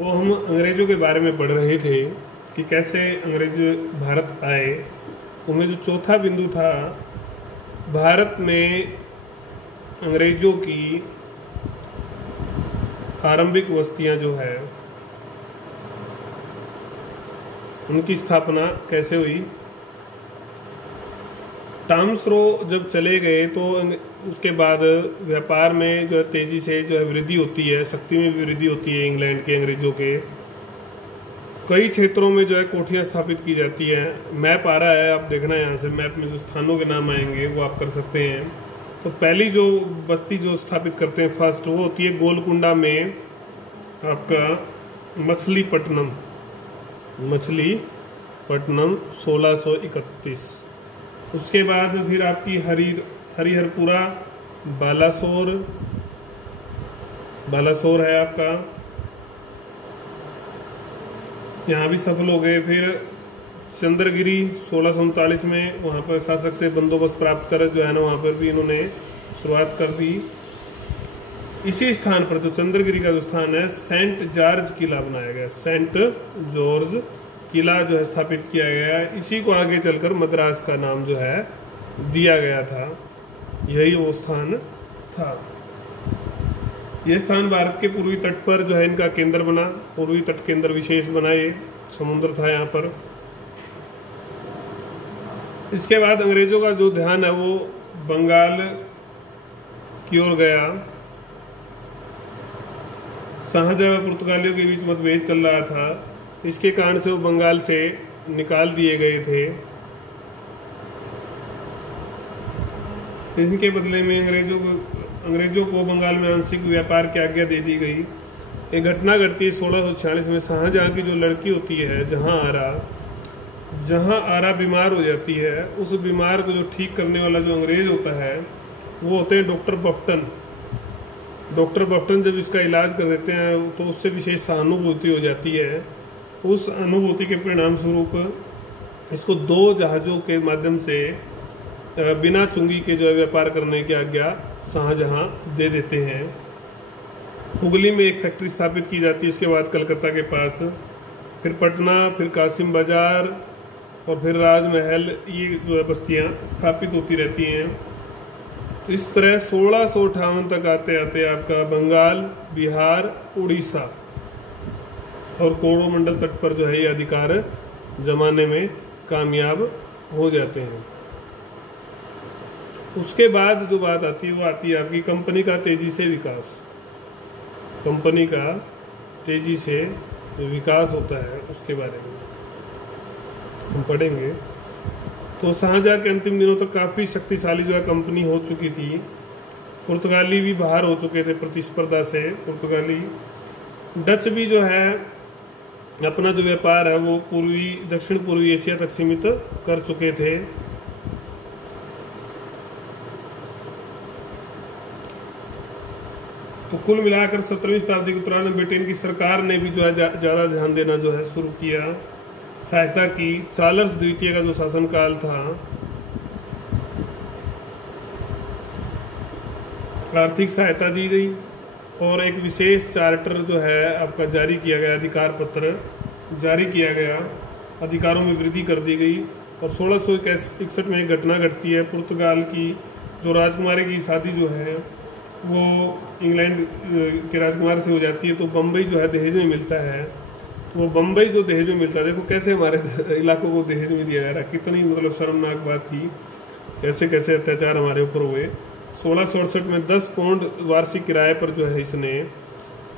वो हम अंग्रेज़ों के बारे में पढ़ रहे थे कि कैसे अंग्रेज भारत आए। उनमें जो चौथा बिंदु था, भारत में अंग्रेज़ों की आरंभिक बस्तियां जो है उनकी स्थापना कैसे हुई। टॉमस रो जब चले गए तो उसके बाद व्यापार में जो है तेजी से जो है वृद्धि होती है, शक्ति में भी वृद्धि होती है। इंग्लैंड के अंग्रेजों के कई क्षेत्रों में जो है कोठियां स्थापित की जाती हैं। मैप आ रहा है, आप देखना यहाँ से मैप में जो स्थानों के नाम आएंगे वो आप कर सकते हैं। तो पहली जो बस्ती जो स्थापित करते हैं फर्स्ट, वो होती है गोलकुंडा में आपका मछलीपट्टनम 1631। उसके बाद फिर आपकी हरिहरपुरा, बालासोर है आपका, यहाँ भी सफल हो गए। फिर चंद्रगिरी 1639 में, वहाँ पर शासक से बंदोबस्त प्राप्त कर जो है ना वहाँ पर भी इन्होंने शुरुआत कर दी। इसी स्थान पर जो चंद्रगिरी का जो स्थान है, सेंट जॉर्ज किला बनाया गया। सेंट जॉर्ज किला जो है स्थापित किया गया। इसी को आगे चलकर मद्रास का नाम जो है दिया गया था। यही वो स्थान था। यह स्थान भारत के पूर्वी तट पर जो है इनका केंद्र बना, पूर्वी तट केंद्र विशेष बना। ये समुद्र था यहाँ पर। इसके बाद अंग्रेजों का जो ध्यान है वो बंगाल की ओर गया। शाहजहां और पुर्तगालियों के बीच मतभेद चल रहा था, इसके कारण से वो बंगाल से निकाल दिए गए थे। इनके बदले में अंग्रेजों को बंगाल में आंशिक व्यापार की आज्ञा दे दी गई। एक घटना घटती है 1646 में। शाहजहां की जो लड़की होती है जहां आरा बीमार हो जाती है, उस बीमार को जो ठीक करने वाला जो अंग्रेज होता है वो होते हैं डॉक्टर बफ्टन। डॉक्टर बफ्टन जब इसका इलाज कर देते हैं तो उससे विशेष सहानुभूति हो जाती है। उस अनुभूति के परिणाम स्वरूप इसको 2 जहाज़ों के माध्यम से बिना चुंगी के जो है व्यापार करने की आज्ञा शाहजहां दे देते हैं। हुगली में एक फैक्ट्री स्थापित की जाती है, इसके बाद कलकत्ता के पास, फिर पटना, फिर कासिम बाजार और फिर राजमहल, ये जो है बस्तियां स्थापित होती रहती हैं। तो इस तरह 1658 तक आते आते आपका बंगाल, बिहार, उड़ीसा और कोरोमंडल तट पर जो है ये अधिकार जमाने में कामयाब हो जाते हैं। उसके बाद जो बात आती है वो आती है आपकी कंपनी का तेजी से विकास। कंपनी का तेजी से जो विकास होता है उसके बारे में हम पढ़ेंगे। तो शाहजहां के अंतिम दिनों तक काफ़ी शक्तिशाली जो है कंपनी हो चुकी थी। पुर्तगाली भी बाहर हो चुके थे प्रतिस्पर्धा से। पुर्तगाली, डच भी जो है अपना जो व्यापार है वो दक्षिण पूर्वी एशिया तक सीमित कर चुके थे। तो कुल मिलाकर 17वीं शताब्दी के उत्तरार्ध ब्रिटेन की सरकार ने भी जो है ज़्यादा ध्यान देना जो है शुरू किया। सहायता की। चार्ल्स द्वितीय का जो शासनकाल था, आर्थिक सहायता दी गई और एक विशेष चार्टर जो है आपका जारी किया गया, अधिकार पत्र जारी किया गया, अधिकारों में वृद्धि कर दी गई। और 1661 में एक घटना घटती है, पुर्तगाल की जो राजकुमारी की शादी जो है वो इंग्लैंड के राजकुमार से हो जाती है। तो बम्बई जो है दहेज में मिलता है। तो वो बम्बई जो दहेज में मिलता है, देखो कैसे हमारे इलाकों को दहेज में दिया जा रहा है, कितनी मतलब शर्मनाक बात थी, कैसे कैसे अत्याचार हमारे ऊपर हुए। 1668 में 10 पाउंड वार्षिक किराए पर जो है इसने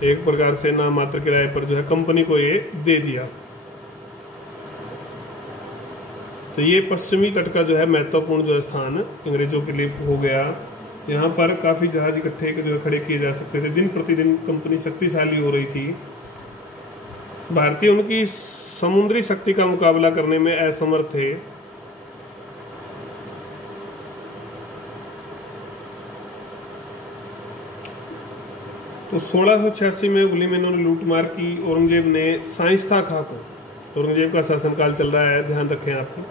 एक प्रकार से नाम मात्र किराए पर जो है कंपनी को ये दे दिया। तो ये पश्चिमी तट का जो है महत्वपूर्ण जो स्थान अंग्रेजों के लिए हो गया। यहाँ पर काफ़ी जहाज इकट्ठे जो है खड़े किए जा सकते थे। दिन प्रतिदिन कंपनी शक्तिशाली हो रही थी। भारतीय उनकी समुद्री शक्ति का मुकाबला करने में असमर्थ थे। तो 1686 में हुगली में इन्होंने लूटमार की। औरंगजेब ने शाइस्ता खां को, औरंगजेब का शासनकाल चल रहा है, ध्यान रखें आपको,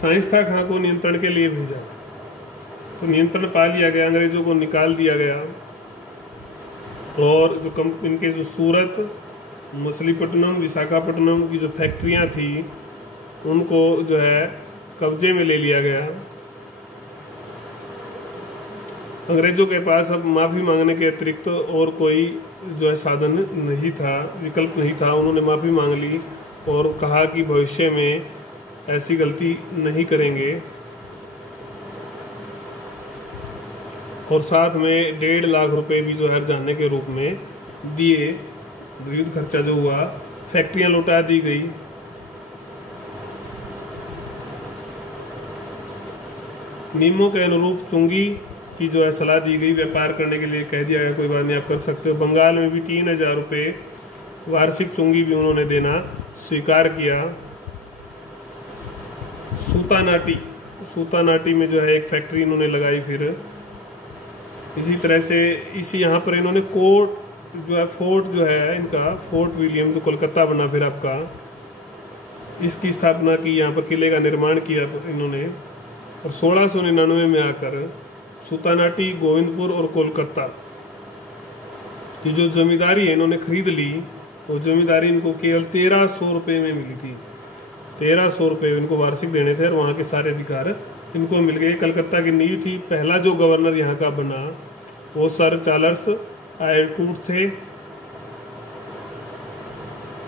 शाइस्ता खां को नियंत्रण के लिए भेजा। तो नियंत्रण पा लिया गया, अंग्रेजों को निकाल दिया गया। और जो इनके जो सूरत मछलीपट्टनम विशाखापट्टनम की जो फैक्ट्रियां थी उनको जो है कब्जे में ले लिया गया। अंग्रेजों के पास अब माफ़ी मांगने के अतिरिक्त और कोई जो है साधन नहीं था, विकल्प नहीं था। उन्होंने माफ़ी मांग ली और कहा कि भविष्य में ऐसी गलती नहीं करेंगे, और साथ में 1.5 लाख रुपए भी जो है जाने के रूप में दिए। युद्ध खर्चा जो हुआ, फैक्ट्रियां लौटा दी गई। नियमों के अनुरूप चुंगी की जो है सलाह दी गई, व्यापार करने के लिए कह दिया गया कोई बात नहीं आप कर सकते हो। बंगाल में भी 3000 रुपये वार्षिक चुंगी भी उन्होंने देना स्वीकार किया। सूतानाटी में जो है एक फैक्ट्री इन्होंने लगाई। फिर इसी तरह से यहाँ पर इन्होंने कोर्ट जो है, फोर्ट जो है इनका, फोर्ट विलियम जो कोलकाता बना फिर आपका, इसकी स्थापना की। यहाँ पर किले का निर्माण किया इन्होंने। और 1699 में आकर सूतानाटी, गोविंदपुर और कोलकाता की जो जमींदारी है इन्होंने खरीद ली। वो जमींदारी इनको केवल 1300 रुपये में मिली थी। 1300 रुपये इनको वार्षिक देने थे और वहाँ के सारे अधिकार इनको मिल गए। कलकत्ता की नींव थी। पहला जो गवर्नर यहाँ का बना वो सर चार्ल्स आयरटूट थे।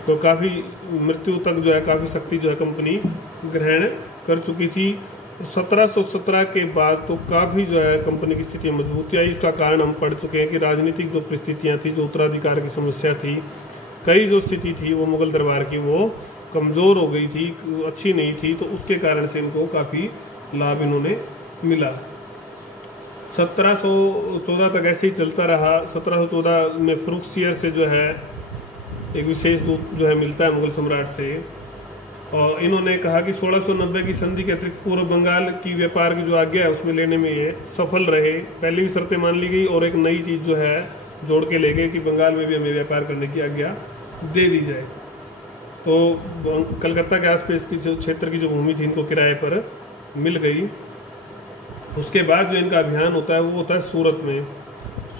तो काफ़ी मृत्यु तक जो है काफ़ी शक्ति जो है कंपनी ग्रहण कर चुकी थी। 1717 के बाद तो काफ़ी जो है कंपनी की स्थिति मजबूती आई। इसका कारण हम पढ़ चुके हैं कि राजनीतिक जो परिस्थितियां थी, जो उत्तराधिकार की समस्या थी, कई जो स्थिति थी वो मुगल दरबार की वो कमज़ोर हो गई थी, अच्छी नहीं थी। तो उसके कारण से इनको काफ़ी लाभ इन्होंने मिला। 1714 तक ऐसे ही चलता रहा। 1714 में फरुखसियर से जो है एक विशेष दूत जो है मिलता है मुगल सम्राट से, और इन्होंने कहा कि 1690 की संधि के अतिरिक्त पूर्व बंगाल की व्यापार की जो आज्ञा है उसमें लेने में ये सफल रहे। पहले भी शर्तें मान ली गई और एक नई चीज़ जो है जोड़ के ले गए कि बंगाल में भी हमें व्यापार करने की आज्ञा दे दी जाए। तो कलकत्ता के आसपास की जो क्षेत्र की जो भूमि थी इनको किराए पर मिल गई। उसके बाद जो इनका अभियान होता है वो होता है सूरत में।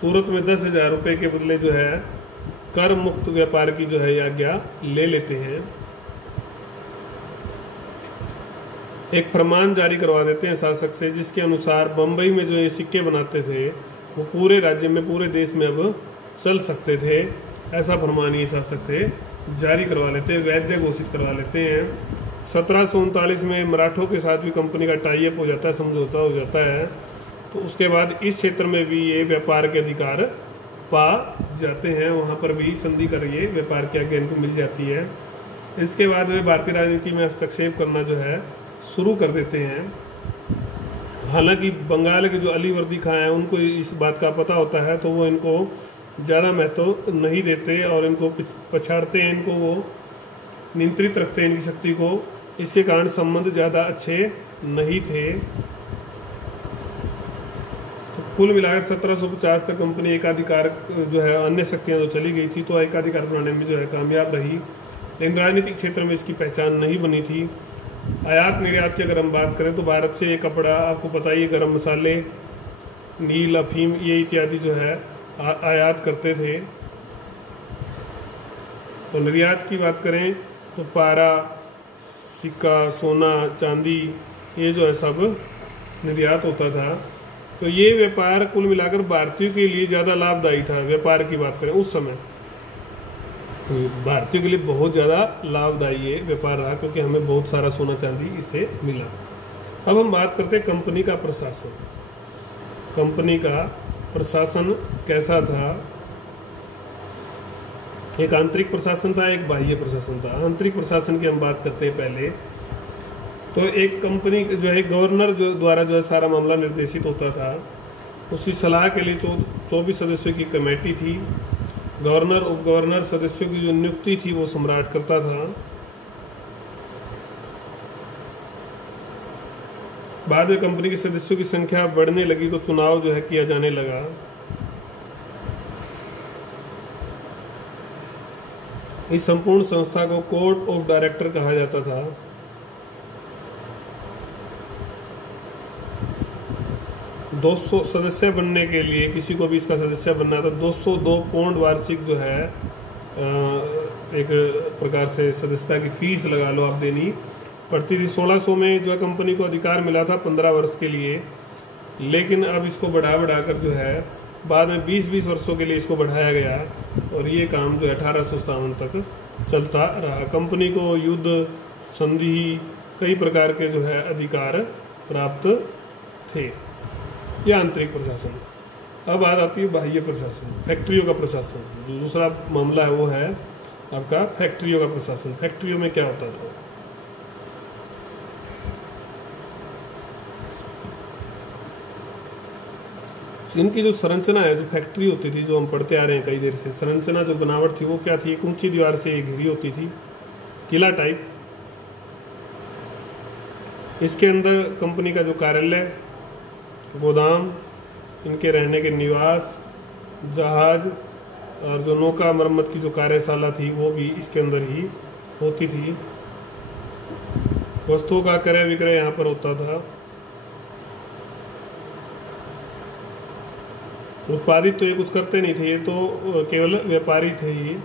सूरत में 10,000 रुपये के बदले जो है कर मुक्त व्यापार की जो है आज्ञा ले लेते हैं। एक फरमान जारी करवा देते हैं शासक से, जिसके अनुसार बम्बई में जो ये सिक्के बनाते थे वो पूरे राज्य में, पूरे देश में अब चल सकते थे। ऐसा फरमान ये शासक से जारी करवा लेते हैं, वैध घोषित करवा लेते हैं। 1739 में मराठों के साथ भी कंपनी का टाई अप हो जाता है, समझौता हो जाता है। तो उसके बाद इस क्षेत्र में भी ये व्यापार के अधिकार पा जाते हैं, वहाँ पर भी संधि कर ये व्यापार की आज्ञा इनको मिल जाती है। इसके बाद वे भारतीय राजनीति में हस्तक्षेप करना जो है शुरू कर देते हैं। हालांकि बंगाल के जो अली वर्दी खां हैं उनको इस बात का पता होता है, तो वो इनको ज़्यादा महत्व नहीं देते और इनको पछाड़ते हैं, इनको वो नियंत्रित रखते हैं इनकी शक्ति को। इसके कारण संबंध ज़्यादा अच्छे नहीं थे। तो कुल मिलाकर 1750 तक कंपनी एकाधिकार जो है, अन्य शक्तियाँ जो चली गई थी तो एकाधिकार बनाने में जो है कामयाब रही, लेकिन राजनीतिक क्षेत्र में इसकी पहचान नहीं बनी थी। आयात निर्यात की अगर हम बात करें तो भारत से ये कपड़ा, आपको पता ही, गरम मसाले, नील, अफीम, ये इत्यादि जो है आयात करते थे। तो निर्यात की बात करें तो पारा, सिक्का, सोना, चांदी, ये जो है सब निर्यात होता था। तो ये व्यापार कुल मिलाकर भारतीयों के लिए ज़्यादा लाभदायी था। व्यापार की बात करें उस समय भारतीयों के लिए बहुत ज़्यादा लाभदायी ये व्यापार रहा, क्योंकि हमें बहुत सारा सोना चांदी इससे मिला। अब हम बात करते हैं कंपनी का प्रशासन। कंपनी का प्रशासन कैसा था? एक आंतरिक प्रशासन था, एक बाह्य प्रशासन था। आंतरिक प्रशासन की हम बात करते हैं पहले। तो एक कंपनी जो है गवर्नर जो द्वारा जो है सारा मामला निर्देशित होता था। उसकी सलाह के लिए 24 सदस्यों की कमेटी थी। गवर्नर, उप गवर्नर, सदस्यों की जो नियुक्ति थी वो सम्राट करता था। बाद में कंपनी के सदस्यों की संख्या बढ़ने लगी तो चुनाव जो है किया जाने लगा। इस संपूर्ण संस्था को कोर्ट ऑफ डायरेक्टर कहा जाता था। 200 सदस्य बनने के लिए, किसी को भी इसका सदस्य बनना था, 202 पौंड वार्षिक जो है एक प्रकार से सदस्यता की फीस लगा लो आप, देनी पड़ती थी। 1600 में जो है कंपनी को अधिकार मिला था 15 वर्ष के लिए, लेकिन अब इसको बढ़ा कर जो है बाद में 20-20 वर्षों के लिए इसको बढ़ाया गया और ये काम जो है 1857 तक चलता रहा। कंपनी को युद्ध, संधि, कई प्रकार के जो है अधिकार प्राप्त थे। यह आंतरिक प्रशासन। अब बात आती है बाह्य प्रशासन, फैक्ट्रियों का प्रशासन। जो दूसरा मामला है वो है आपका फैक्ट्रियों का प्रशासन। फैक्ट्रियों में क्या होता था? इनकी जो संरचना है, जो फैक्ट्री होती थी, जो हम पढ़ते आ रहे हैं कई देर से, संरचना जो बनावट थी वो क्या थी? एक ऊंची दीवार से घिरी होती थी, किला टाइप। इसके अंदर कंपनी का जो कार्यालय, गोदाम, इनके रहने के निवास, जहाज और जो नौका मरम्मत की जो कार्यशाला थी वो भी इसके अंदर ही होती थी। वस्तुओं का क्रय विक्रय यहाँ पर होता था। उत्पादित तो ये कुछ करते नहीं थे, ये तो केवल व्यापारी थे ही।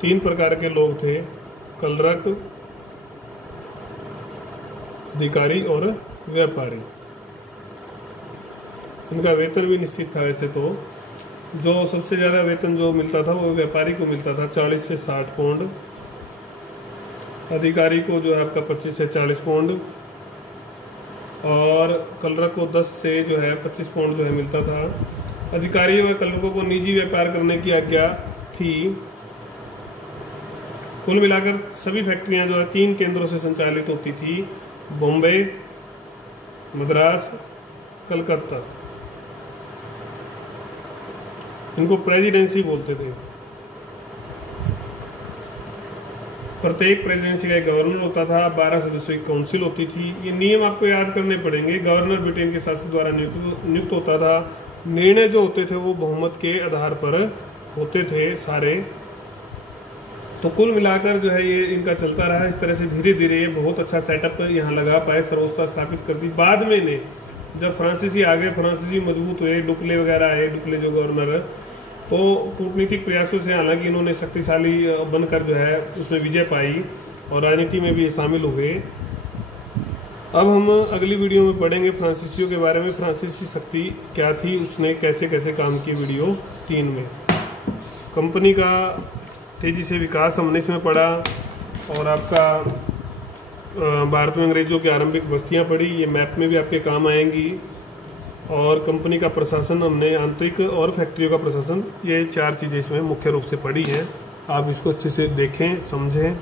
3 प्रकार के लोग थे, कलरक, अधिकारी और व्यापारी। इनका वेतन भी निश्चित था। वैसे तो जो सबसे ज़्यादा वेतन जो मिलता था वो व्यापारी को मिलता था 40 से 60 पाउंड, अधिकारी को जो है आपका 25 से 40 पाउंड, और कलरक को 10 से जो है 25 पाउंड जो है मिलता था। अधिकारियों व कलरकों को निजी व्यापार करने की आज्ञा थी। कुल मिलाकर सभी फैक्ट्रियां जो है 3 केंद्रों से संचालित होती थी, बॉम्बे, मद्रास, कलकत्ता। इनको प्रेसिडेंसी बोलते थे। प्रत्येक प्रेसिडेंसी का एक गवर्नर होता था, 12 सदस्यों की काउंसिल होती थी। ये नियम आपको याद करने पड़ेंगे। गवर्नर ब्रिटेन के शासक द्वारा नियुक्त होता था। निर्णय जो होते थे वो बहुमत के आधार पर होते थे सारे। तो कुल मिलाकर जो है ये इनका चलता रहा। इस तरह से धीरे धीरे ये बहुत अच्छा सेटअप यहाँ लगा पाए, सर्वोच्चता स्थापित कर दी। बाद में ने जब फ्रांसीसी आ गए, फ्रांसीसी मजबूत हुए, डुप्ले वगैरह आए, डुप्ले जो गवर्नर, तो कूटनीतिक प्रयासों से हालांकि इन्होंने शक्तिशाली बनकर जो है उसमें विजय पाई और राजनीति में भी शामिल हुए। अब हम अगली वीडियो में पढ़ेंगे फ्रांसीसियों के बारे में। फ्रांसीसी शक्ति क्या थी, उसने कैसे कैसे काम किया। वीडियो 3 में कंपनी का तेजी से विकास हमने इसमें पढ़ा, और आपका भारत में अंग्रेजों की आरंभिक बस्तियां पढ़ी, ये मैप में भी आपके काम आएंगी। और कंपनी का प्रशासन हमने आंतरिक और फैक्ट्रियों का प्रशासन, ये 4 चीज़ें इसमें मुख्य रूप से पढ़ी हैं। आप इसको अच्छे से देखें, समझें।